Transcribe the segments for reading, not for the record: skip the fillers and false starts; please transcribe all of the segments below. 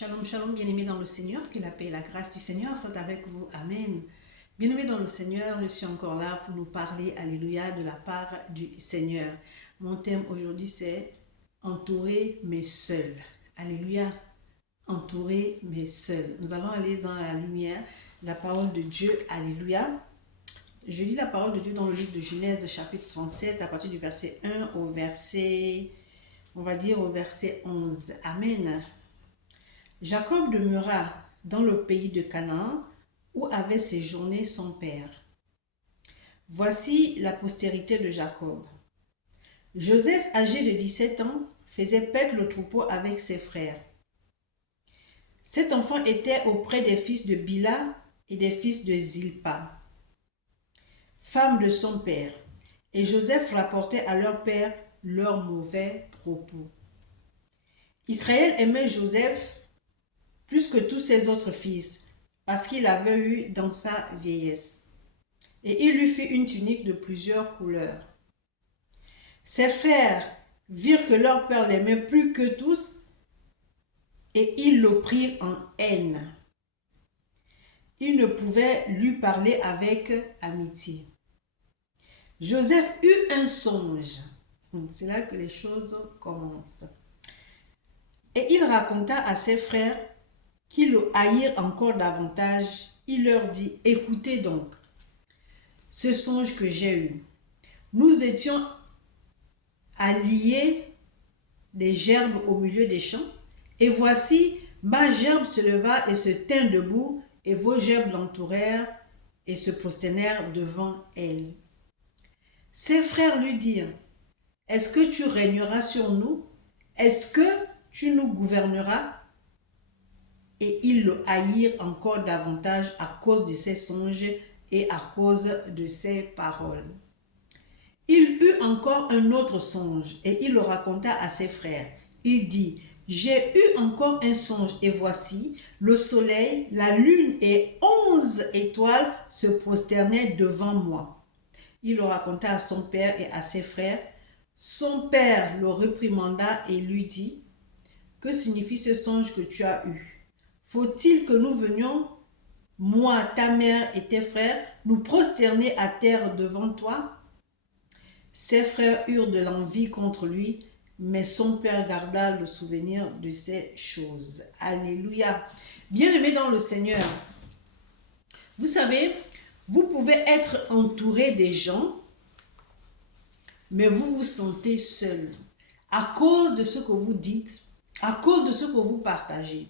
Shalom, shalom, bien-aimés dans le Seigneur, que la paix et la grâce du Seigneur soient avec vous. Amen. Bien-aimés dans le Seigneur, je suis encore là pour nous parler, alléluia, de la part du Seigneur. Mon thème aujourd'hui, c'est entourer mais seul. Alléluia, entourer mais seul. Nous allons aller dans la lumière, la parole de Dieu, alléluia. Je lis la parole de Dieu dans le livre de Genèse, chapitre 67, à partir du verset 1 au verset, on va dire au verset 11. Amen. Jacob demeura dans le pays de Canaan, où avait séjourné son père. Voici la postérité de Jacob. Joseph, âgé de 17 ans, faisait paître le troupeau avec ses frères. Cet enfant était auprès des fils de Bila et des fils de Zilpa, femme de son père, et Joseph rapportait à leur père leurs mauvais propos. Israël aimait Joseph plus que tous ses autres fils, parce qu'il avait eu dans sa vieillesse. Et il lui fit une tunique de plusieurs couleurs. Ses frères virent que leur père l'aimait plus que tous, et ils le prirent en haine. Ils ne pouvaient lui parler avec amitié. Joseph eut un songe. C'est là que les choses commencent. Et il raconta à ses frères qui le haïrent encore davantage. Il leur dit, écoutez donc ce songe que j'ai eu. Nous étions à lier des gerbes au milieu des champs, et voici, ma gerbe se leva et se tint debout, et vos gerbes l'entourèrent et se prosternèrent devant elle. Ses frères lui dirent, est-ce que tu régneras sur nous? Est-ce que tu nous gouverneras? Et ils le haïrent encore davantage à cause de ses songes et à cause de ses paroles. Il eut encore un autre songe et il le raconta à ses frères. Il dit, j'ai eu encore un songe et voici, le soleil, la lune et 11 étoiles se prosternaient devant moi. Il le raconta à son père et à ses frères. Son père le réprimanda et lui dit, que signifie ce songe que tu as eu? Faut-il que nous venions, moi, ta mère et tes frères, nous prosterner à terre devant toi? Ses frères eurent de l'envie contre lui, mais son père garda le souvenir de ces choses. Alléluia. Bien-aimés dans le Seigneur, vous savez, vous pouvez être entouré des gens, mais vous vous sentez seul à cause de ce que vous dites, à cause de ce que vous partagez.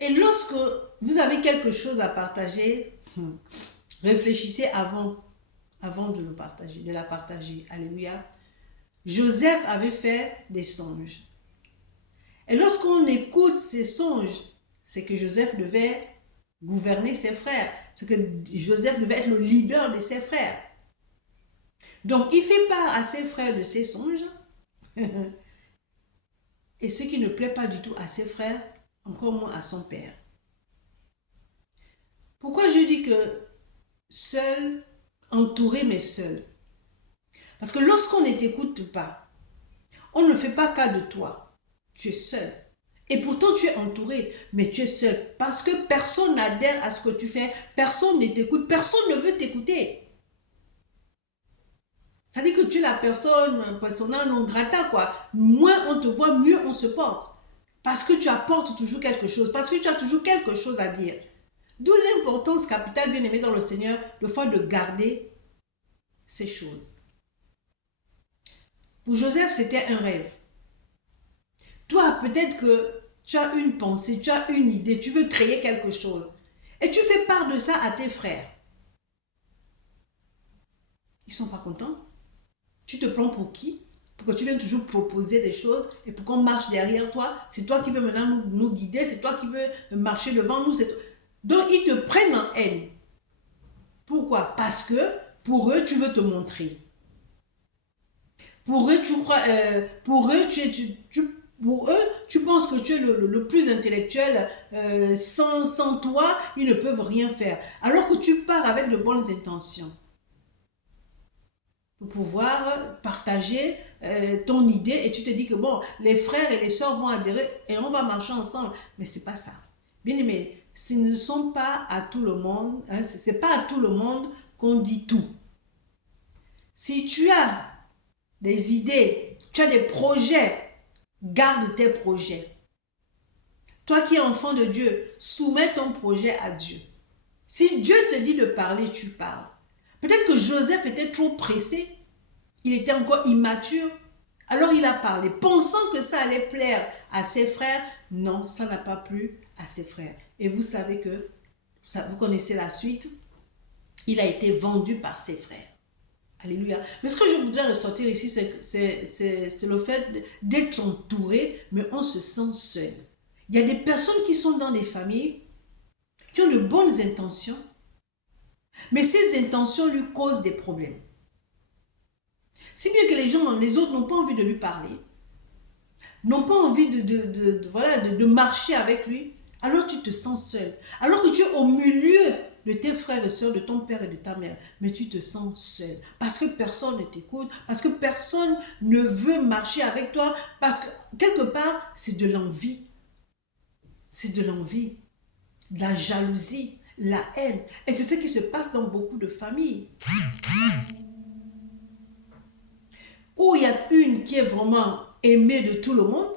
Et lorsque vous avez quelque chose à partager, réfléchissez avant de le partager, de la partager. Alléluia. Joseph avait fait des songes. Et lorsqu'on écoute ces songes, c'est que Joseph devait gouverner ses frères. C'est que Joseph devait être le leader de ses frères. Donc, il fait part à ses frères de ses songes. Et ce qui ne plaît pas du tout à ses frères, encore moins à son père. Pourquoi je dis que seul, entouré mais seul? Parce que lorsqu'on ne t'écoute pas, on ne fait pas cas de toi. Tu es seul. Et pourtant tu es entouré, mais tu es seul. Parce que personne n'adhère à ce que tu fais, personne ne t'écoute, personne ne veut t'écouter. Ça dit que tu es la personne persona non grata, quoi. Moins on te voit, mieux on se porte. Parce que tu apportes toujours quelque chose, parce que tu as toujours quelque chose à dire. D'où l'importance capitale, bien aimée dans le Seigneur, de fois de garder ces choses. Pour Joseph, c'était un rêve. Toi, peut-être que tu as une pensée, tu as une idée, tu veux créer quelque chose. Et tu fais part de ça à tes frères. Ils ne sont pas contents. Tu te prends pour qui? Pour que tu viennes toujours proposer des choses et pour qu'on marche derrière toi. C'est toi qui veux maintenant nous guider, c'est toi qui veux marcher devant nous. Donc, ils te prennent en haine. Pourquoi? Parce que pour eux, tu veux te montrer. Pour eux, tu crois, pour eux, tu penses que tu es le plus intellectuel. Sans toi, ils ne peuvent rien faire. Alors que tu pars avec de bonnes intentions. Pour pouvoir partager ton idée et tu te dis que bon, les frères et les sœurs vont adhérer et on va marcher ensemble. Mais c'est pas ça. Bien aimé, ce ne sont pas à tout le monde, hein, c'est pas à tout le monde qu'on dit tout. Si tu as des idées, tu as des projets, garde tes projets. Toi qui es enfant de Dieu, soumets ton projet à Dieu. Si Dieu te dit de parler, tu parles. Peut-être que Joseph était trop pressé, il était encore immature, alors il a parlé, pensant que ça allait plaire à ses frères. Non, ça n'a pas plu à ses frères. Et vous savez que, vous connaissez la suite, il a été vendu par ses frères. Alléluia. Mais ce que je voudrais ressortir ici, c'est le fait d'être entouré, mais on se sent seul. Il y a des personnes qui sont dans des familles qui ont de bonnes intentions, mais ces intentions lui causent des problèmes. Si bien que les autres n'ont pas envie de lui parler, n'ont pas envie de marcher avec lui, alors tu te sens seul. Alors que tu es au milieu de tes frères et sœurs, de ton père et de ta mère, mais tu te sens seul. Parce que personne ne t'écoute, parce que personne ne veut marcher avec toi, parce que quelque part, c'est de l'envie. C'est de l'envie, de la jalousie, la haine. Et c'est ce qui se passe dans beaucoup de familles. Où il y a une qui est vraiment aimée de tout le monde,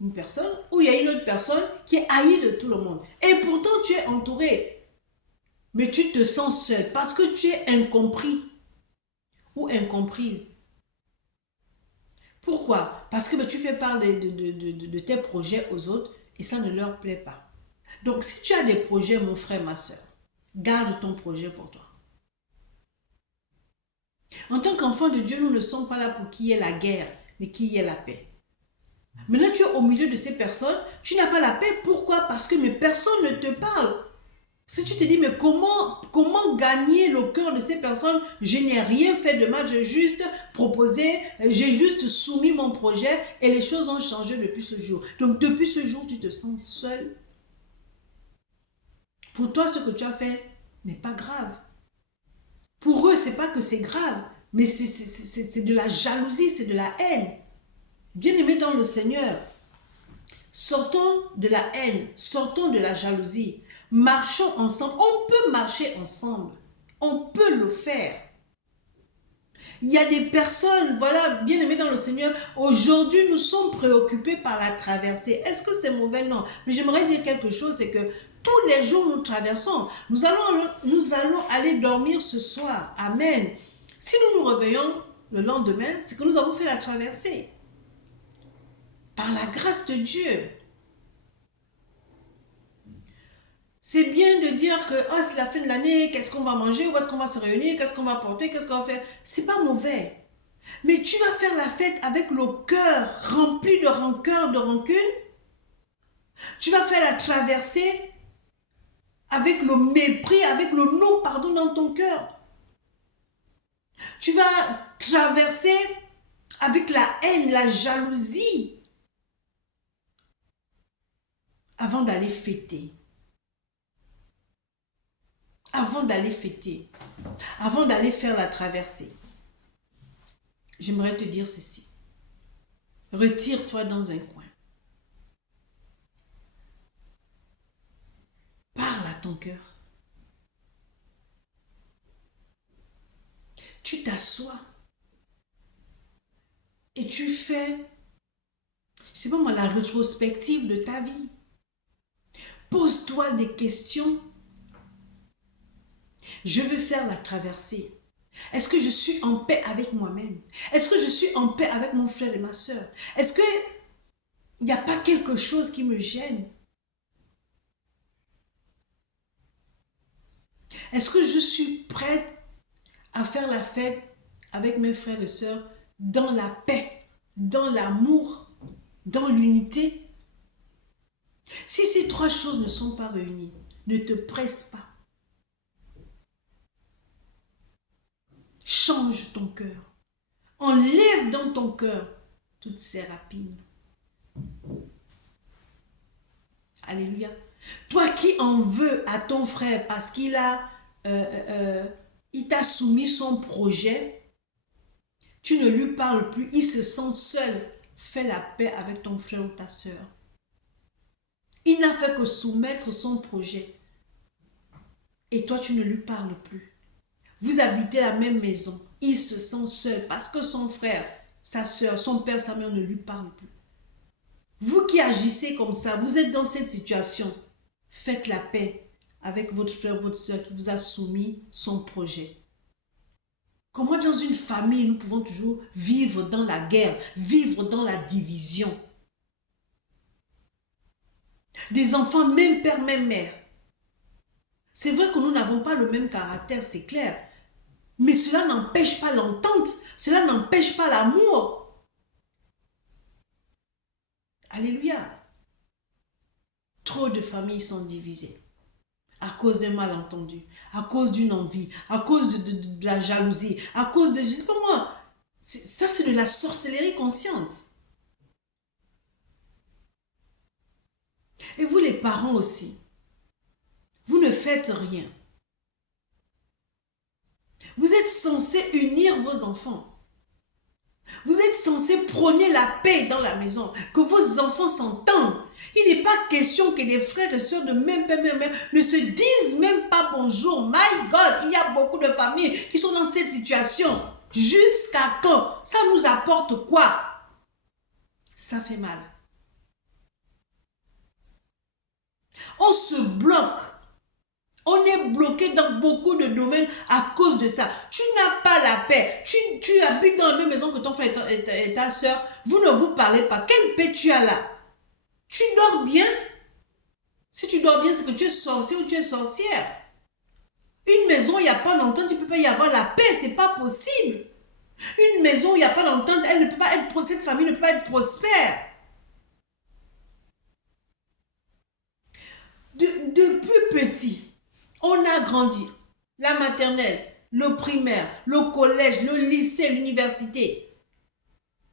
une personne, où il y a une autre personne qui est haïe de tout le monde. Et pourtant, tu es entouré. Mais tu te sens seul parce que tu es incompris ou incomprise. Pourquoi? Parce que tu fais part de tes projets aux autres et ça ne leur plaît pas. Donc, si tu as des projets, mon frère, ma soeur, garde ton projet pour toi. En tant qu'enfant de Dieu, nous ne sommes pas là pour qu'il y ait la guerre, mais qu'il y ait la paix. Maintenant, tu es au milieu de ces personnes, tu n'as pas la paix. Pourquoi? Parce que personne ne te parle. Si tu te dis, mais comment gagner le cœur de ces personnes? Je n'ai rien fait de mal, j'ai juste proposé, j'ai juste soumis mon projet et les choses ont changé depuis ce jour. Donc, depuis ce jour, tu te sens seul. Pour toi, ce que tu as fait n'est pas grave. Pour eux, c'est pas que c'est grave, mais c'est de la jalousie, c'est de la haine. Bien-aimés dans le Seigneur, sortons de la haine, sortons de la jalousie, marchons ensemble. On peut marcher ensemble, on peut le faire. Il y a des personnes, voilà, bien-aimés dans le Seigneur, aujourd'hui nous sommes préoccupés par la traversée. Est-ce que c'est mauvais? Non. Mais j'aimerais dire quelque chose, c'est que tous les jours nous traversons. Nous allons aller dormir ce soir. Amen. Si nous nous réveillons le lendemain, c'est que nous avons fait la traversée. Par la grâce de Dieu. C'est bien de dire que c'est la fin de l'année, qu'est-ce qu'on va manger, où est-ce qu'on va se réunir, qu'est-ce qu'on va porter, qu'est-ce qu'on va faire. C'est pas mauvais. Mais tu vas faire la fête avec le cœur rempli de rancœur, de rancune. Tu vas faire la traversée avec le mépris, avec le non-pardon dans ton cœur. Tu vas traverser avec la haine, la jalousie, avant d'aller fêter. Avant d'aller fêter, avant d'aller faire la traversée. J'aimerais te dire ceci. Retire-toi dans un coin. Parle à ton cœur. Tu t'assois et tu fais, je sais pas moi, la rétrospective de ta vie. Pose-toi des questions. Je veux faire la traversée. Est-ce que je suis en paix avec moi-même? Est-ce que je suis en paix avec mon frère et ma soeur? Est-ce qu'il n'y a pas quelque chose qui me gêne? Est-ce que je suis prête à faire la fête avec mes frères et sœurs dans la paix, dans l'amour, dans l'unité? Si ces trois choses ne sont pas réunies, ne te presse pas. Change ton cœur. Enlève dans ton cœur toutes ces rapines. Alléluia. Toi qui en veux à ton frère parce qu'il il t'a soumis son projet, Tu ne lui parles plus, il se sent seul. Fais la paix avec ton frère ou ta soeur. Il n'a fait que soumettre son projet. Et toi, tu ne lui parles plus. Vous habitez la même maison. Il se sent seul parce que son frère, sa soeur, son père, sa mère ne lui parlent plus. Vous qui agissez comme ça, vous êtes dans cette situation. Faites la paix avec votre frère, votre soeur qui vous a soumis son projet. Comment dans une famille, nous pouvons toujours vivre dans la guerre, vivre dans la division. Des enfants, même père, même mère. C'est vrai que nous n'avons pas le même caractère, c'est clair. Mais cela n'empêche pas l'entente. Cela n'empêche pas l'amour. Alléluia. Trop de familles sont divisées à cause d'un malentendu, à cause d'une envie, à cause de la jalousie, à cause de, je sais pas moi, ça c'est de la sorcellerie consciente. Et vous les parents aussi, vous ne faites rien. Vous êtes censés unir vos enfants. Vous êtes censés prôner la paix dans la maison, que vos enfants s'entendent. Il n'est pas question que les frères et sœurs de même père, même mère ne se disent même pas bonjour. My God, il y a beaucoup de familles qui sont dans cette situation. Jusqu'à quand? Ça nous apporte quoi? Ça fait mal. On se bloque. On est bloqué dans beaucoup de domaines à cause de ça. Tu n'as pas la paix. Tu habites dans la même maison que ton frère et ta soeur. Vous ne vous parlez pas. Quelle paix tu as là? Tu dors bien? Si tu dors bien, c'est que tu es sorcier ou tu es sorcière. Une maison où il n'y a pas d'entente, il ne peut pas y avoir la paix. Ce n'est pas possible. Une maison où il n'y a pas d'entente, elle ne peut pas être, cette famille ne peut pas être prospère. De plus petit, on a grandi. La maternelle, le primaire, le collège, le lycée, l'université.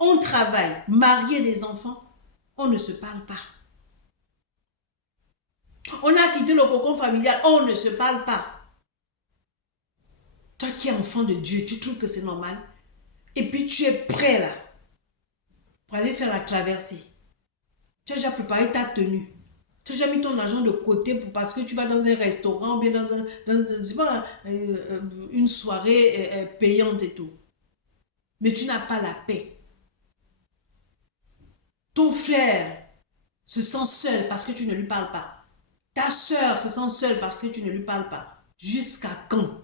On travaille, marié des enfants, on ne se parle pas. On a quitté le cocon familial, on ne se parle pas. Toi qui es enfant de Dieu, tu trouves que c'est normal? Et puis tu es prêt là, pour aller faire la traversée. Tu as déjà préparé ta tenue. Tu as déjà mis ton argent de côté parce que tu vas dans un restaurant ou bien dans une soirée payante et tout. Mais tu n'as pas la paix. Ton frère se sent seul parce que tu ne lui parles pas. Ta soeur se sent seule parce que tu ne lui parles pas. Jusqu'à quand?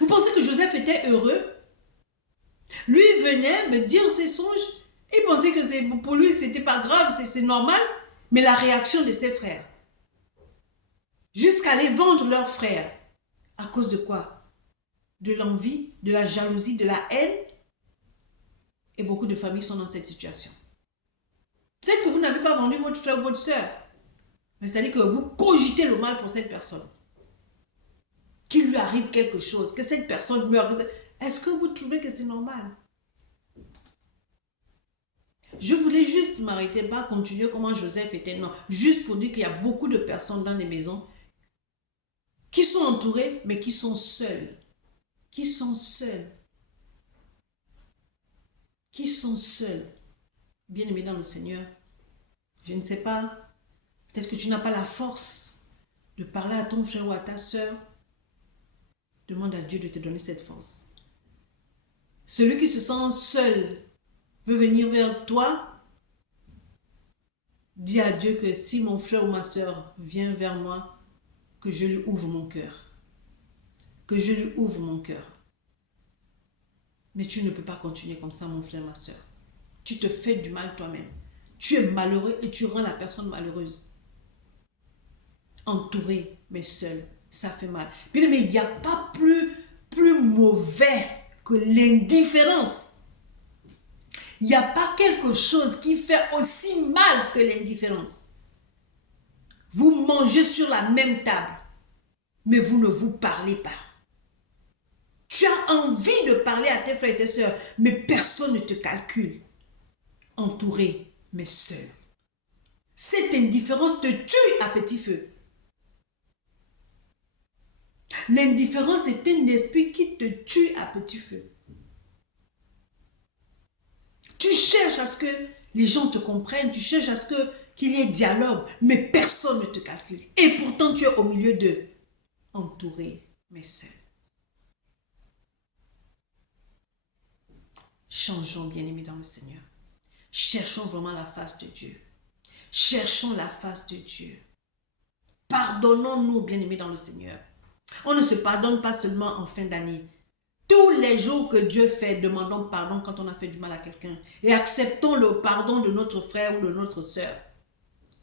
Vous pensez que Joseph était heureux? Lui venait me dire ses songes. Il pensait que pour lui, c'était pas grave, c'est normal. Mais la réaction de ses frères, jusqu'à aller vendre leurs frères, à cause de quoi? De l'envie, de la jalousie, de la haine. Et beaucoup de familles sont dans cette situation. Peut-être que vous n'avez pas vendu votre frère ou votre soeur, mais c'est-à-dire que vous cogitez le mal pour cette personne. Qu'il lui arrive quelque chose, que cette personne meure. Est-ce que vous trouvez que c'est normal? Je voulais juste m'arrêter, pas continuer comment Joseph était. Non, juste pour dire qu'il y a beaucoup de personnes dans les maisons qui sont entourées, mais qui sont seules. Qui sont seules. Qui sont seules. Bien-aimés dans le Seigneur, je ne sais pas, peut-être que tu n'as pas la force de parler à ton frère ou à ta soeur. Demande à Dieu de te donner cette force. Celui qui se sent seul veut venir vers toi, dis à Dieu que si mon frère ou ma soeur vient vers moi, que je lui ouvre mon cœur. Que je lui ouvre mon cœur. Mais tu ne peux pas continuer comme ça, mon frère, ma soeur. Tu te fais du mal toi-même. Tu es malheureux et tu rends la personne malheureuse. Entouré, mais seul, ça fait mal. Puis, mais il n'y a pas plus mauvais que l'indifférence. Il n'y a pas quelque chose qui fait aussi mal que l'indifférence. Vous mangez sur la même table, mais vous ne vous parlez pas. Tu as envie de parler à tes frères et tes sœurs, mais personne ne te calcule. Entouré, mais seul. Cette indifférence te tue à petit feu. L'indifférence est un esprit qui te tue à petit feu. Tu cherches à ce que les gens te comprennent, tu cherches à ce qu'il y ait dialogue, mais personne ne te calcule. Et pourtant, tu es au milieu d'eux, entouré, mais seul. Changeons, bien-aimés dans le Seigneur. Cherchons vraiment la face de Dieu. Cherchons la face de Dieu. Pardonnons-nous, bien-aimés dans le Seigneur. On ne se pardonne pas seulement en fin d'année. Tous les jours que Dieu fait, demandons pardon quand on a fait du mal à quelqu'un. Et acceptons le pardon de notre frère ou de notre sœur.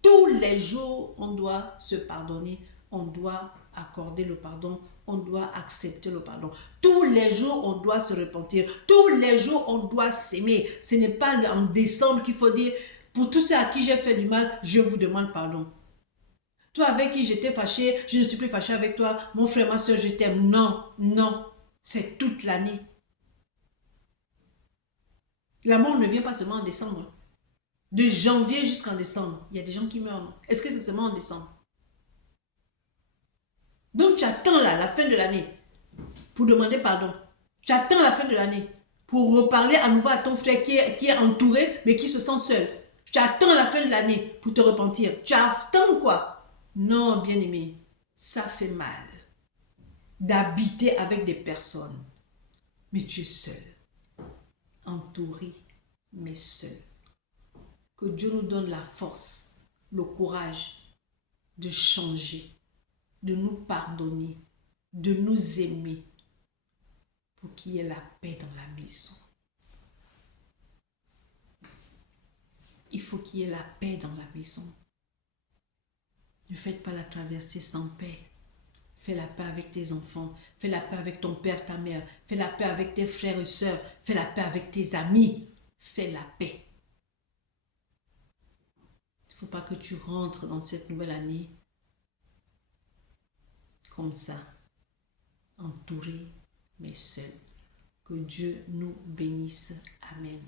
Tous les jours, on doit se pardonner. On doit accorder le pardon. On doit accepter le pardon. Tous les jours, on doit se repentir. Tous les jours, on doit s'aimer. Ce n'est pas en décembre qu'il faut dire, pour tous ceux à qui j'ai fait du mal, je vous demande pardon. Toi avec qui j'étais fâché, je ne suis plus fâché avec toi. Mon frère, ma soeur, je t'aime. Non, non. C'est toute l'année. L'amour ne vient pas seulement en décembre. De janvier jusqu'en décembre, il y a des gens qui meurent. Est-ce que c'est seulement en décembre? Donc tu attends là, la fin de l'année pour demander pardon. Tu attends la fin de l'année pour reparler à nouveau à ton frère qui est entouré mais qui se sent seul. Tu attends la fin de l'année pour te repentir. Tu attends quoi? Non, bien-aimé, ça fait mal d'habiter avec des personnes, mais tu es seul, entouré, mais seul. Que Dieu nous donne la force, le courage de changer, de nous pardonner, de nous aimer, pour qu'il y ait la paix dans la maison. Il faut qu'il y ait la paix dans la maison. Ne faites pas la traversée sans paix. Fais la paix avec tes enfants. Fais la paix avec ton père, ta mère. Fais la paix avec tes frères et sœurs. Fais la paix avec tes amis. Fais la paix. Il ne faut pas que tu rentres dans cette nouvelle année comme ça, entouré, mais seul. Que Dieu nous bénisse. Amen.